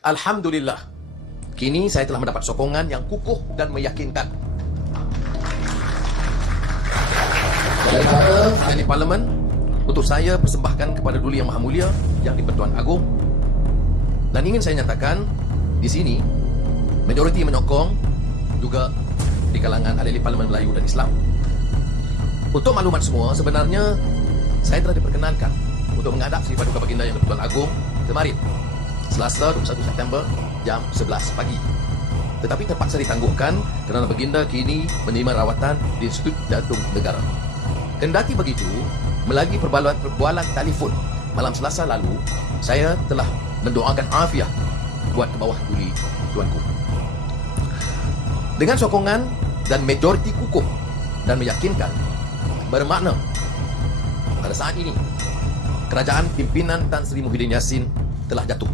Alhamdulillah, kini saya telah mendapat sokongan yang kukuh dan meyakinkan daripada ahli parlimen untuk saya persembahkan kepada Duli Yang Maha Mulia Yang di-Pertuan Agong. Dan ingin saya nyatakan di sini, majoriti menyokong juga di kalangan ahli parlimen Melayu dan Islam. Untuk maklumat semua, sebenarnya saya telah diperkenankan untuk menghadap Sri Paduka Baginda Yang di-Pertuan Agong kemarin, Selasa 21 September jam 11 pagi. Tetapi terpaksa ditangguhkan kerana Baginda kini menerima rawatan di Institut Jantung Negara. Kendati begitu, melalui perbualan telefon malam Selasa lalu, saya telah mendoakan afiah buat ke bawah Duli tuanku. Dengan sokongan dan majoriti kukuh dan meyakinkan, bermakna pada saat ini kerajaan pimpinan Tan Sri Muhyiddin Yassin telah jatuh.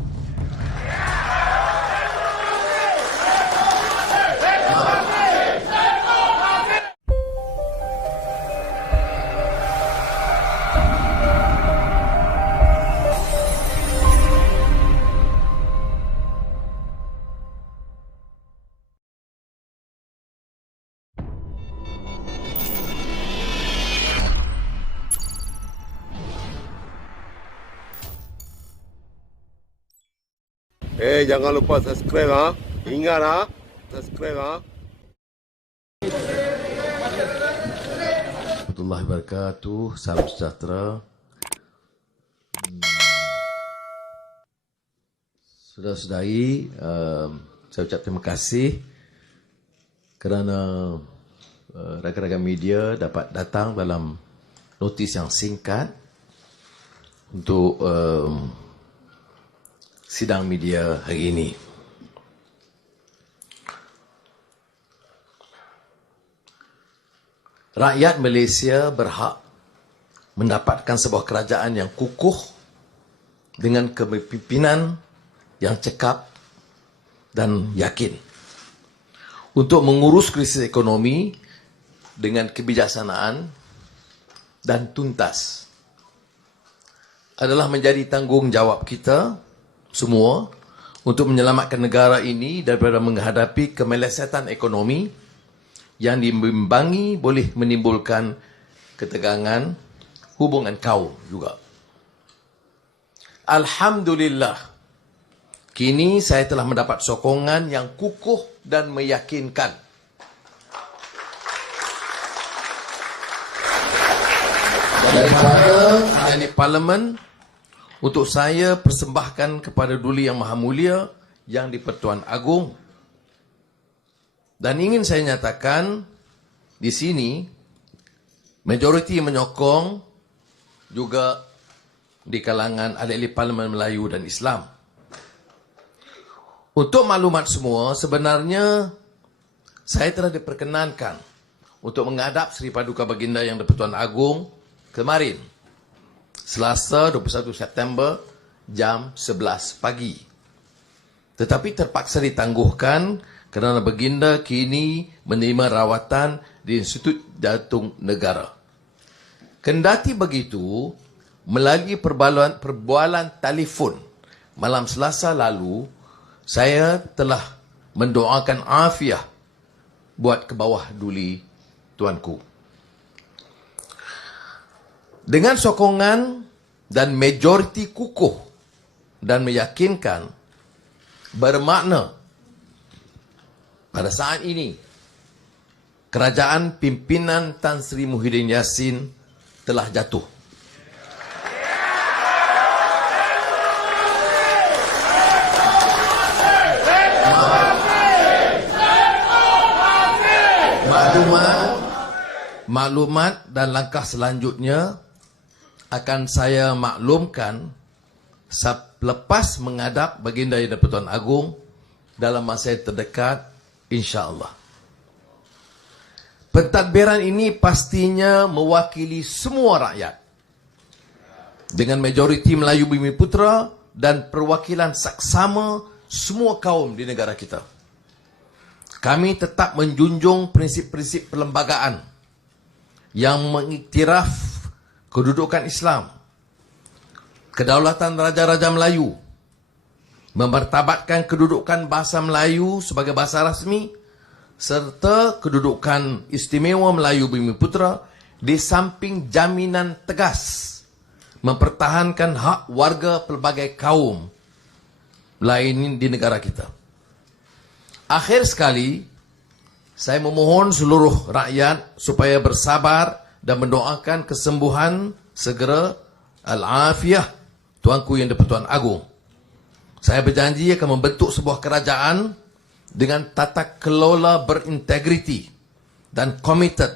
Jangan lupa subscribe ha. Ingat ha, subscribe ha. Warahmatullahi wabarakatuh. Salam sejahtera. Saudara-saudari, saya ucap terima kasih kerana rakan-rakan media dapat datang dalam notis yang singkat untuk sidang media hari ini. Rakyat Malaysia berhak mendapatkan sebuah kerajaan yang kukuh dengan kepimpinan yang cekap dan yakin untuk mengurus krisis ekonomi dengan kebijaksanaan dan tuntas. Adalah menjadi tanggungjawab kita semua untuk menyelamatkan negara ini daripada menghadapi kemelesetan ekonomi yang dibimbangi boleh menimbulkan ketegangan hubungan kaum juga. Alhamdulillah, kini saya telah mendapat sokongan yang kukuh dan meyakinkan daripada ahli parlimen untuk saya persembahkan kepada Duli Yang Maha Mulia Yang di-Pertuan Agong. Dan ingin saya nyatakan di sini, majoriti menyokong juga di kalangan ahli parlimen Melayu dan Islam. Untuk maklumat semua, sebenarnya saya telah diperkenankan untuk menghadap Sri Paduka Baginda Yang di-Pertuan Agong kemarin, Selasa 21 September jam 11 pagi. Tetapi terpaksa ditangguhkan kerana Baginda kini menerima rawatan di Institut Jantung Negara. Kendati begitu, melalui perbualan telefon malam Selasa lalu, saya telah mendoakan afiah buat ke bawah Duli tuanku. Dengan sokongan dan majoriti kukuh dan meyakinkan, bermakna pada saat ini kerajaan pimpinan Tan Sri Muhyiddin Yassin telah jatuh. Maklumat dan langkah selanjutnya akan saya maklumkan selepas menghadap Baginda Yang di-Pertuan Agong dalam masa yang terdekat, insya-Allah. Pentadbiran ini pastinya mewakili semua rakyat dengan majoriti Melayu Bumi Putera dan perwakilan saksama semua kaum di negara kita. Kami tetap menjunjung prinsip-prinsip perlembagaan yang mengiktiraf kedudukan Islam, kedaulatan Raja-Raja Melayu, memartabatkan kedudukan bahasa Melayu sebagai bahasa rasmi serta kedudukan istimewa Melayu Bumiputera di samping jaminan tegas mempertahankan hak warga pelbagai kaum lain di negara kita. Akhir sekali, saya memohon seluruh rakyat supaya bersabar dan mendoakan kesembuhan segera al-afiyah Tuanku Yang di-Pertuan Agong. Saya berjanji akan membentuk sebuah kerajaan dengan tata kelola berintegriti dan komited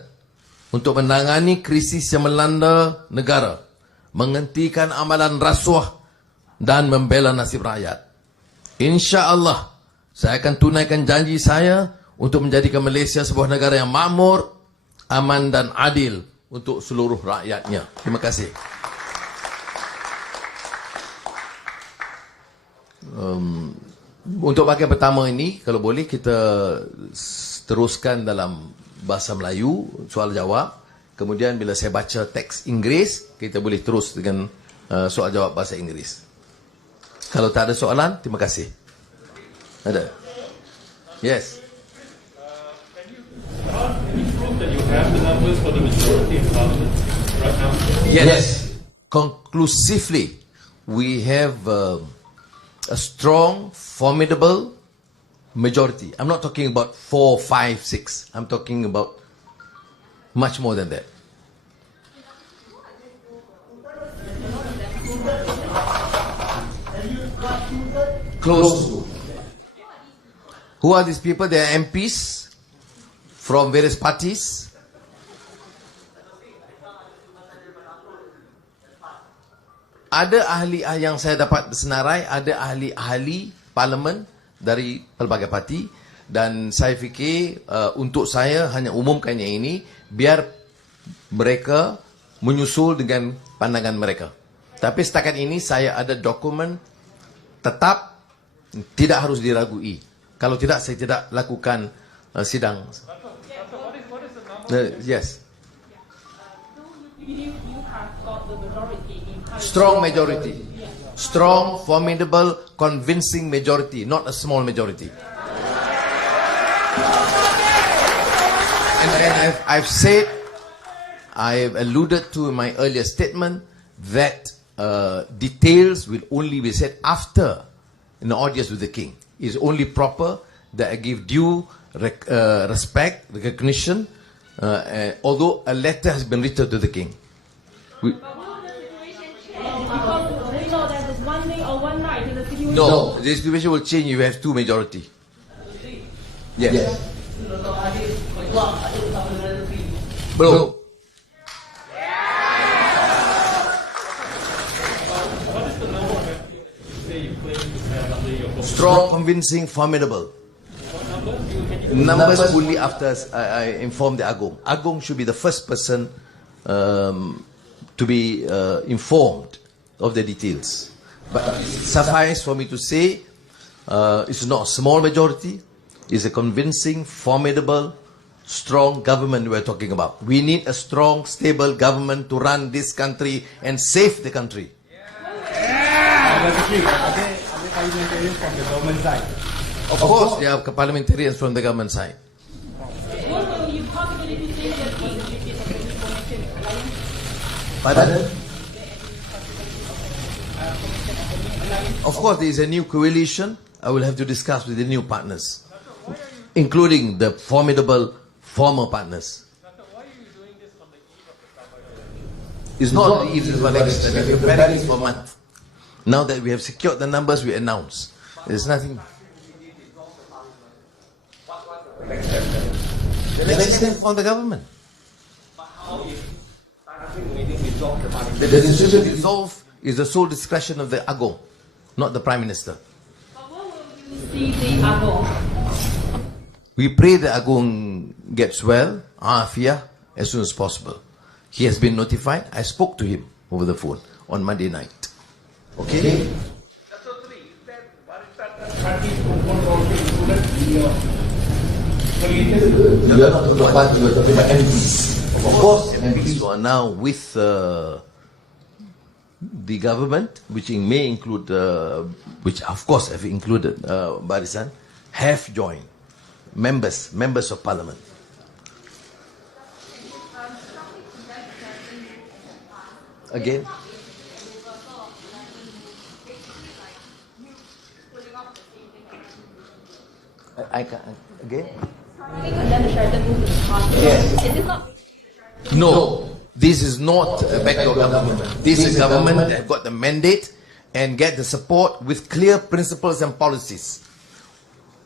untuk menangani krisis yang melanda negara, menghentikan amalan rasuah dan membela nasib rakyat. InsyaAllah, saya akan tunaikan janji saya untuk menjadikan Malaysia sebuah negara yang makmur, aman dan adil untuk seluruh rakyatnya. Terima kasih. Untuk bahagian pertama ini, kalau boleh kita teruskan dalam bahasa Melayu, soal jawab. Kemudian bila saya baca teks Inggeris, kita boleh terus dengan soal jawab bahasa Inggeris. Kalau tak ada soalan, terima kasih. Ada? Yes. Can you prove that you have the numbers for the majority in Parliament right now? Yes. Conclusively, we have a strong, formidable majority. I'm not talking about 4, 5, 6. I'm talking about much more than that. Close to. Who are these people? They are MPs from various parties. Ada ahli yang saya dapat bersenarai, ada ahli-ahli parlimen dari pelbagai parti, dan saya fikir untuk saya hanya umumkan yang ini biar mereka menyusul dengan pandangan mereka. Tapi setakat ini saya ada dokumen tetap, tidak harus diragui. Kalau tidak, saya tidak lakukan sidang. Yes. You have got the majority in Parliament. Strong majority. Strong, formidable, convincing majority, not a small majority. And I've said, I've alluded to in my earlier statement that details will only be said after an audience with the king. It's only proper that I give due respect, recognition, although a letter has been written to the king. But will the situation change? Because we know that it's one day or one night in the situation. No, the situation will change. You have two majority. Yes. Bro. Strong, convincing, formidable. Numbers only after I inform the Agong. Agong should be the first person to be informed of the details. But suffice for me to say, it's not a small majority. It's a convincing, formidable, strong government we're talking about. We need a strong, stable government to run this country and save the country. Are parliamentarians from the government side? Of course, there are parliamentarians from the government side. What will you possibly think that Pardon? Of course, there is a new coalition. I will have to discuss with the new partners, including the formidable former partners. It's not the eve of the election. We're preparing this for a month. Now that we have secured the numbers, we announce. There's nothing. The next step from the government. The decision to dissolve is the sole discretion of the Agong, not the Prime Minister. But what will you see the Agong? We pray the Agong gets well, Afia, as soon as possible. He has been notified. I spoke to him over the phone on Monday night. Okay? You are not talking about party, you are talking about MPs. Of course, MPs who are now with the government, which may include, which of course have included Barisan, have joined members of parliament. Again. I can't, again? And then the Sheraton moved to the hospital. Yes. Is this not No, this is not a backdoor government. This is government that got the mandate and get the support with clear principles and policies.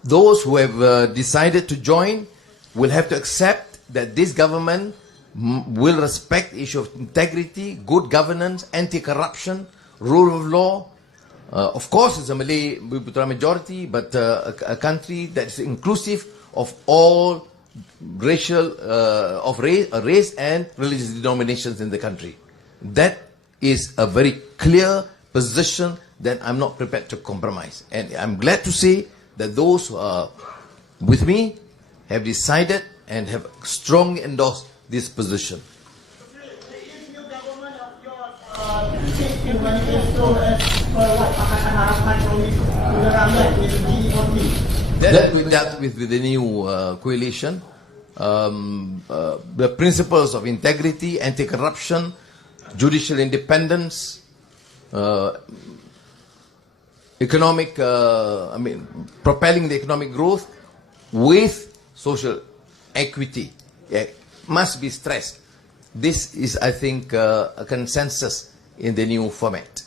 Those who have decided to join will have to accept that this government will respect the issue of integrity, good governance, anti-corruption, rule of law. Of course, it's a Malay majority, but a country that's inclusive of all racial, race and religious denominations in the country. That is a very clear position that I'm not prepared to compromise. And I'm glad to say that those who are with me have decided and have strongly endorsed this position. That we dealt with the new coalition. The principles of integrity, anti-corruption, judicial independence, economic, propelling the economic growth with social equity must be stressed. This is, I think, a consensus in the new format.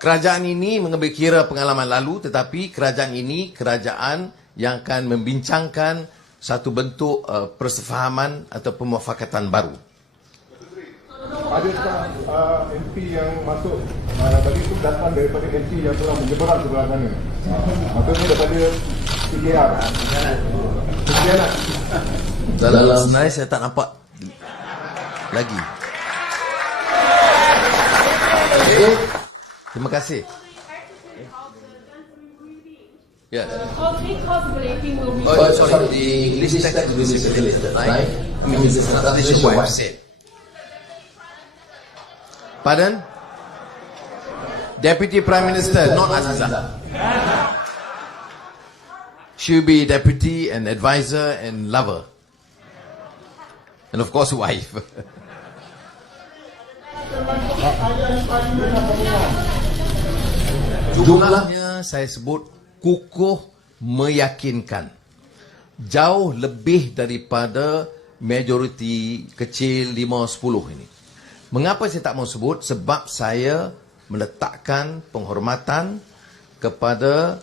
Kerajaan ini mengambil kira pengalaman lalu, tetapi kerajaan ini kerajaan yang akan membincangkan satu bentuk persefahaman atau pemufakatan baru. Adakah MP yang masuk tadi itu datang daripada MP yang telah menyeberang sebelah sana? Maksudnya daripada PKR. Dalam sebenarnya saya tak nampak lagi. Okay. Terima kasih. Yes. Oh, sorry. The English text will be circulated, right? I mean, this is a translation of what I've said. Pardon? Deputy Prime Minister, not Azizah. She will be deputy and advisor and lover. And of course, wife. Jumlahnya saya sebut kukuh meyakinkan. Jauh lebih daripada majoriti kecil 5-10 ini. Mengapa saya tak mau sebut? Sebab saya meletakkan penghormatan kepada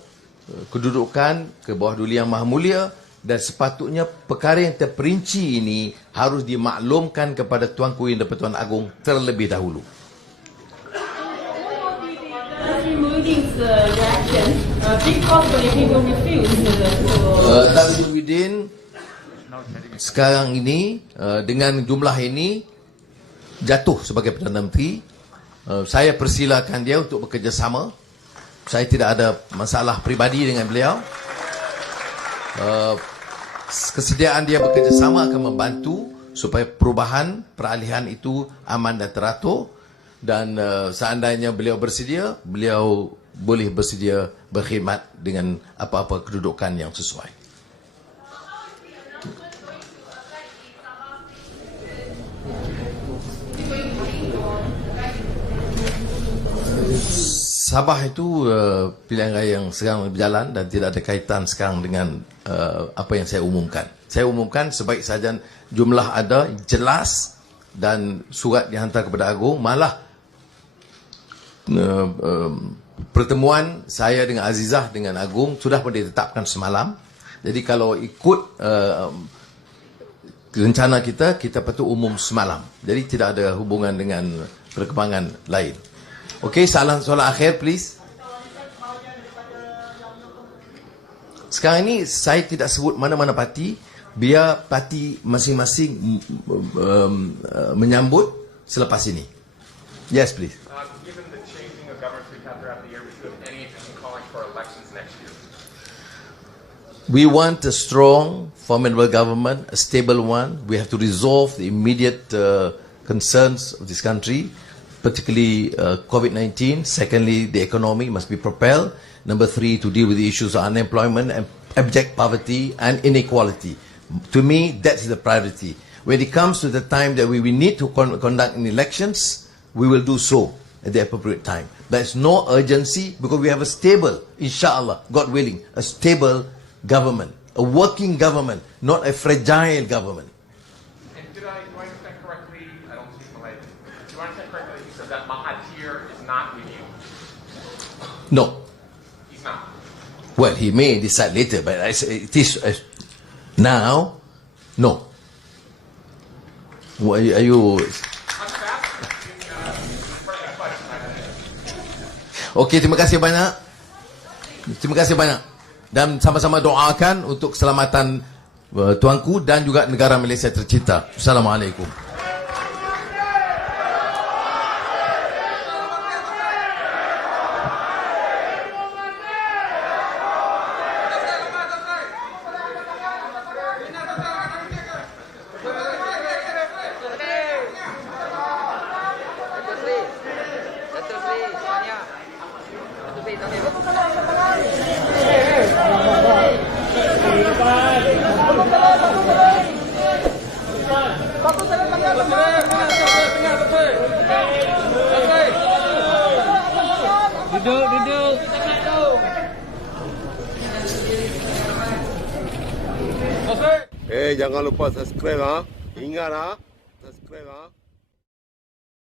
kedudukan ke bawah Duli Yang Maha Mulia dan sepatutnya perkara yang terperinci ini harus dimaklumkan kepada Tuanku Yang di-Pertuan Agong terlebih dahulu. Tan Sri Muhyiddin sekarang ini dengan jumlah ini jatuh sebagai Perdana Menteri. Saya persilakan dia untuk bekerjasama. Saya tidak ada masalah peribadi dengan beliau. Kesediaan dia bekerjasama akan membantu supaya perubahan, peralihan itu aman dan teratur. Dan seandainya beliau bersedia, beliau boleh bersedia berkhidmat dengan apa-apa kedudukan yang sesuai. Sabah itu pilihan raya yang sekarang berjalan dan tidak ada kaitan sekarang dengan apa yang saya umumkan. Saya umumkan sebaik saja jumlah ada, jelas dan surat dihantar kepada Agong. Malah pertemuan saya dengan Azizah dengan Agong sudah pun ditetapkan semalam. Jadi kalau ikut rencana kita patut umum semalam. Jadi tidak ada hubungan dengan perkembangan lain. Okey, soalan akhir please. Sekarang ini saya tidak sebut mana-mana parti, biar parti masing-masing menyambut selepas ini. Yes, please. Given the changing of government recap throughout the year, would you have any intention calling for elections next year? We want a strong formidable government, a stable one. We have to resolve the immediate concerns of this country, particularly COVID-19. Secondly, the economy must be propelled. Number 3, to deal with the issues of unemployment and abject poverty and inequality. To me, that's the priority. When it comes to the time that we need to conduct elections, we will do so at the appropriate time. There's no urgency because we have a stable, inshallah, God willing, a stable government, a working government, not a fragile government. And do I understand correctly? I don't speak Malay. Do I understand correctly that you said that Mahathir is not with you? No. He's not. Well, he may decide later, but it is now, no. Are you... Okey, terima kasih banyak. Terima kasih banyak. Dan sama-sama doakan untuk keselamatan tuanku dan juga negara Malaysia tercinta. Assalamualaikum. Jangan lupa subscribe ha. Ingat ha. Subscribe ha.